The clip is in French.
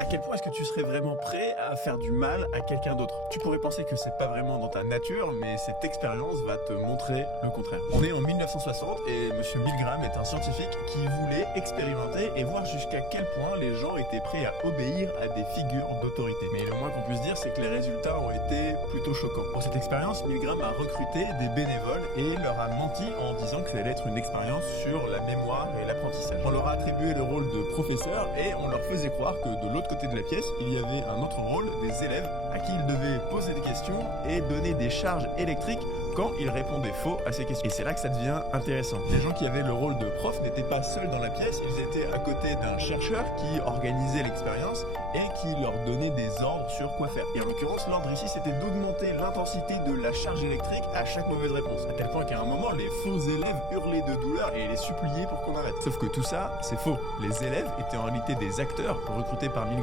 À quel point est-ce que tu serais vraiment prêt à faire du mal à quelqu'un d'autre? Tu pourrais penser que c'est pas vraiment dans ta nature, mais cette expérience va te montrer le contraire. On est en 1960 et Monsieur Milgram est un scientifique qui voulait expérimenter et voir jusqu'à quel point les gens étaient prêts à obéir à des figures d'autorité. Mais le moins qu'on puisse dire, c'est que les résultats ont été plutôt choquants. Pour cette expérience, Milgram a recruté des bénévoles et leur a menti en disant que ça allait être une expérience sur la mémoire et l'apprentissage. On leur a attribué le rôle de professeur et on leur faisait croire que de l'autre côté de la pièce, il y avait un autre rôle, des élèves à qui ils devaient poser des questions et donner des charges électriques quand ils répondaient faux à ces questions. Et c'est là que ça devient intéressant. Les gens qui avaient le rôle de prof n'étaient pas seuls dans la pièce, ils étaient à côté d'un chercheur qui organisait l'expérience et qui leur donnait des ordres sur quoi faire. Et en l'occurrence, l'ordre ici, c'était d'augmenter l'intensité de la charge électrique à chaque mauvaise réponse. À tel point qu'à un moment, les faux élèves hurlaient de douleur et les suppliaient pour qu'on arrête. Sauf que tout ça, c'est faux. Les élèves étaient en réalité des acteurs recrutés par Milgram